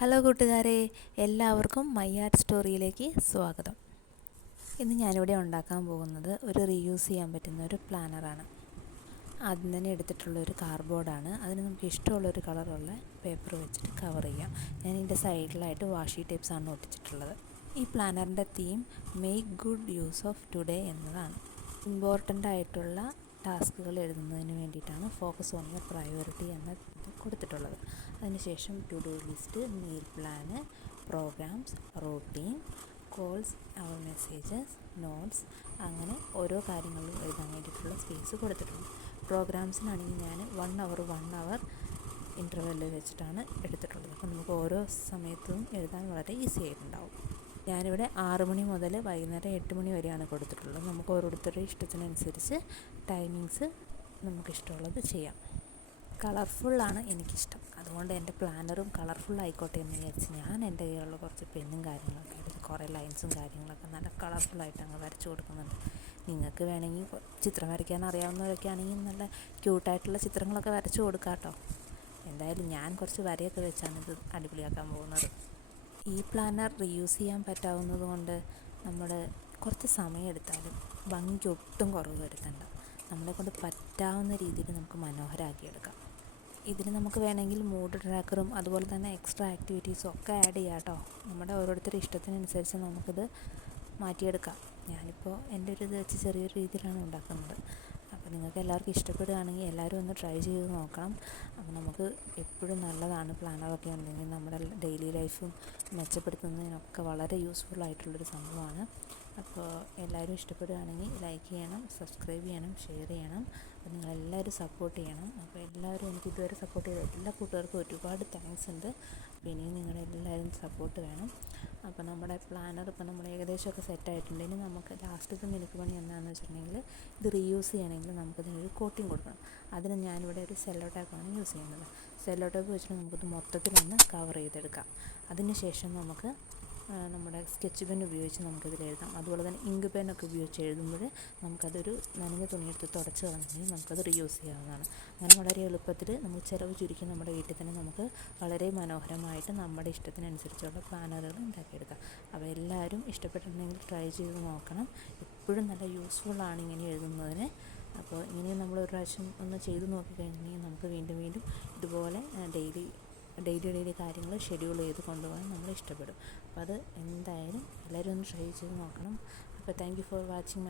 Hello കൂട്ടുകാരെ, എല്ലാവർക്കും my art സ്റ്റോറിയിലേക്ക് സ്വാഗതം. ഇന്ന് ഞാനിവിടെ ഉണ്ടാക്കാൻ പോകുന്നത് ഒരു റീയൂസ് ചെയ്യാൻ പറ്റുന്ന ഒരു പ്ലാനറാണ്. ആദ്യം തന്നെ എടുത്തിട്ടുള്ളൊരു കാർഡ്ബോർഡാണ്. അതിന് നമുക്ക് ഇഷ്ടമുള്ളൊരു കളറുള്ള പേപ്പർ വെച്ചിട്ട് കവർ ചെയ്യാം. ഞാൻ ഇതിൻ്റെ സൈഡിലായിട്ട് വാഷി ടേപ്സാണ് ഒട്ടിച്ചിട്ടുള്ളത്. ഈ പ്ലാനറിൻ്റെ theme make good use of today എന്നതാണ്. ഇമ്പോർട്ടൻ്റ് ആയിട്ടുള്ള ടാസ്കുകൾ എഴുതുന്നതിന് വേണ്ടിയിട്ടാണ് ഫോക്കസ് ഓൺ യുവർ പ്രയോറിറ്റി എന്ന ഇത് കൊടുത്തിട്ടുള്ളത്. അതിനുശേഷം to do list, meal plan, programs, routine, calls, അവർ മെസ്സേജസ്, നോട്ട്സ്, അങ്ങനെ ഓരോ കാര്യങ്ങളിലും എഴുതാൻ വേണ്ടിയിട്ടുള്ള സ്പേസ് കൊടുത്തിട്ടുണ്ട്. പ്രോഗ്രാംസിനാണെങ്കിൽ ഞാൻ 1 അവർ ഇൻ്റർവെല്ലിൽ വെച്ചിട്ടാണ് എടുത്തിട്ടുള്ളത്. അപ്പോൾ നമുക്ക് ഓരോ സമയത്തും എഴുതാൻ വളരെ ഈസി ആയിട്ടുണ്ടാവും. ഞാനിവിടെ 6 മണി മുതൽ വൈകുന്നേരം 8 മണി വരെയാണ് കൊടുത്തിട്ടുള്ളത്. നമുക്ക് ഓരോരുത്തരുടെ ഇഷ്ടത്തിനനുസരിച്ച് ടൈമിങ്സ് നമുക്കിഷ്ടമുള്ളത് ചെയ്യാം. കളർഫുള്ളാണ് എനിക്കിഷ്ടം, അതുകൊണ്ട് എൻ്റെ പ്ലാനറും കളർഫുൾ ആയിക്കോട്ടെ എന്ന് വിചാരിച്ച് ഞാൻ എൻ്റെ കയ്യിലുള്ള കുറച്ച് പെന്നും കാര്യങ്ങളൊക്കെ എടുത്ത് കുറേ ലൈൻസും കാര്യങ്ങളൊക്കെ നല്ല കളർഫുള്ളായിട്ട് അങ്ങ് വരച്ച് കൊടുക്കുന്നുണ്ട്. നിങ്ങൾക്ക് വേണമെങ്കിൽ ചിത്രം വരയ്ക്കാൻ അറിയാവുന്നവരൊക്കെ ആണെങ്കിൽ നല്ല ക്യൂട്ടായിട്ടുള്ള ചിത്രങ്ങളൊക്കെ വരച്ച് കൊടുക്കാം കേട്ടോ. എന്തായാലും ഞാൻ കുറച്ച് വരയൊക്കെ വെച്ചാണ് ഇത് അടിപൊളിയാക്കാൻ പോകുന്നത്. ഈ പ്ലാനർ റീയൂസ് ചെയ്യാൻ പറ്റാവുന്നത് കൊണ്ട് നമ്മൾ കുറച്ച് സമയം എടുത്താലും ഭംഗിക്ക് ഒട്ടും കുറവ് വരുത്തണ്ട. നമ്മളെക്കൊണ്ട് പറ്റാവുന്ന രീതിയിൽ നമുക്ക് മനോഹരമാക്കിയെടുക്കാം. ഇതിന് നമുക്ക് വേണമെങ്കിൽ മൂഡ് ട്രാക്കറും അതുപോലെ തന്നെ എക്സ്ട്രാ ആക്ടിവിറ്റീസും ഒക്കെ ആഡ് ചെയ്യാം കേട്ടോ. നമ്മുടെ ഓരോരുത്തരുടെ ഇഷ്ടത്തിനനുസരിച്ച് നമുക്കിത് മാറ്റിയെടുക്കാം. ഞാനിപ്പോൾ എൻ്റെ ഒരു ഇത് വെച്ച് ചെറിയൊരു രീതിയിലാണ് ഉണ്ടാക്കുന്നത്. അപ്പോൾ നിങ്ങൾക്ക് എല്ലാവർക്കും ഇഷ്ടപ്പെടുകയാണെങ്കിൽ എല്ലാവരും ഒന്ന് ട്രൈ ചെയ്ത് നോക്കണം. അപ്പോൾ നമുക്ക് എപ്പോഴും നല്ലതാണ് പ്ലാനറൊക്കെ ഉണ്ടെങ്കിൽ നമ്മുടെ ഡെയിലി ലൈഫും മെച്ചപ്പെടുത്തുന്നതിനൊക്കെ വളരെ യൂസ്ഫുൾ ആയിട്ടുള്ളൊരു സംഭവമാണ്. അപ്പോൾ എല്ലാവരും ഇഷ്ടപ്പെടുകയാണെങ്കിൽ ലൈക്ക് ചെയ്യണം, സബ്സ്ക്രൈബ് ചെയ്യണം, ഷെയർ ചെയ്യണം. അപ്പോൾ നിങ്ങളെല്ലാവരും സപ്പോർട്ട് ചെയ്യണം. അപ്പോൾ എല്ലാവരും എനിക്ക് ഇതുവരെ സപ്പോർട്ട് ചെയ്ത എല്ലാ കൂട്ടുകാർക്കും ഒരുപാട് താങ്ക്സ് ഉണ്ട്. അപ്പോൾ ഇനിയും നിങ്ങളെല്ലാവരും സപ്പോർട്ട് വേണം. അപ്പോൾ നമ്മുടെ പ്ലാനർ ഇപ്പോൾ നമ്മൾ ഏകദേശമൊക്കെ സെറ്റായിട്ടുണ്ട്. ഇനി നമുക്ക് ലാസ്റ്റത്തെ മിനുക്ക് പണി എന്താണെന്ന് വെച്ചിട്ടുണ്ടെങ്കിൽ ഇത് റീയൂസ് ചെയ്യണമെങ്കിൽ നമുക്കതിനൊരു കോട്ടിങ് കൊടുക്കണം. അതിന് ഞാനിവിടെ ഒരു സെല്ലോ ടേപ്പാണ് യൂസ് ചെയ്യുന്നത്. സെല്ലോ ടേപ്പ് വെച്ചിട്ട് നമുക്കിത് മൊത്തത്തിലൊന്ന് കവർ ചെയ്തെടുക്കാം. അതിന് ശേഷം നമുക്ക് നമ്മുടെ സ്കെച്ച് പെൻ ഉപയോഗിച്ച് നമുക്കിതിൽ എഴുതാം. അതുപോലെ തന്നെ ഇങ്ക് പെന്നൊക്കെ ഉപയോഗിച്ച് എഴുതുമ്പോൾ നമുക്കതൊരു നനഞ്ഞ തുണിയെടുത്ത് തുടച്ച് കളഞ്ഞെങ്കിൽ നമുക്കത് റീയൂസ് ചെയ്യാവുന്നതാണ്. അങ്ങനെ വളരെ എളുപ്പത്തിൽ നമുക്ക് ചിലവ് ചുരുക്കി നമ്മുടെ വീട്ടിൽ തന്നെ നമുക്ക് വളരെ മനോഹരമായിട്ട് നമ്മുടെ ഇഷ്ടത്തിനനുസരിച്ചുള്ള പ്ലാനറുകൾ ഉണ്ടാക്കിയെടുക്കാം. അപ്പോൾ എല്ലാവരും ഇഷ്ടപ്പെട്ടിട്ടുണ്ടെങ്കിൽ ട്രൈ ചെയ്ത് നോക്കണം. എപ്പോഴും നല്ല യൂസ്ഫുള്ളാണ് ഇങ്ങനെ എഴുതുന്നതിന്. അപ്പോൾ ഇങ്ങനെ നമ്മൾ ഒരു പ്രാവശ്യം ഒന്ന് ചെയ്ത് നോക്കിക്കഴിഞ്ഞാൽ നമുക്ക് വീണ്ടും വീണ്ടും ഇതുപോലെ ഡെയിലി കാര്യങ്ങൾ ഷെഡ്യൂൾ ചെയ്ത് കൊണ്ടുപോകാൻ നമ്മൾ ഇഷ്ടപ്പെടും. അപ്പോൾ അത് എന്തായാലും എല്ലാവരും ഒന്ന് ട്രൈ ചെയ്ത് നോക്കണം. അപ്പോൾ thank you for watching my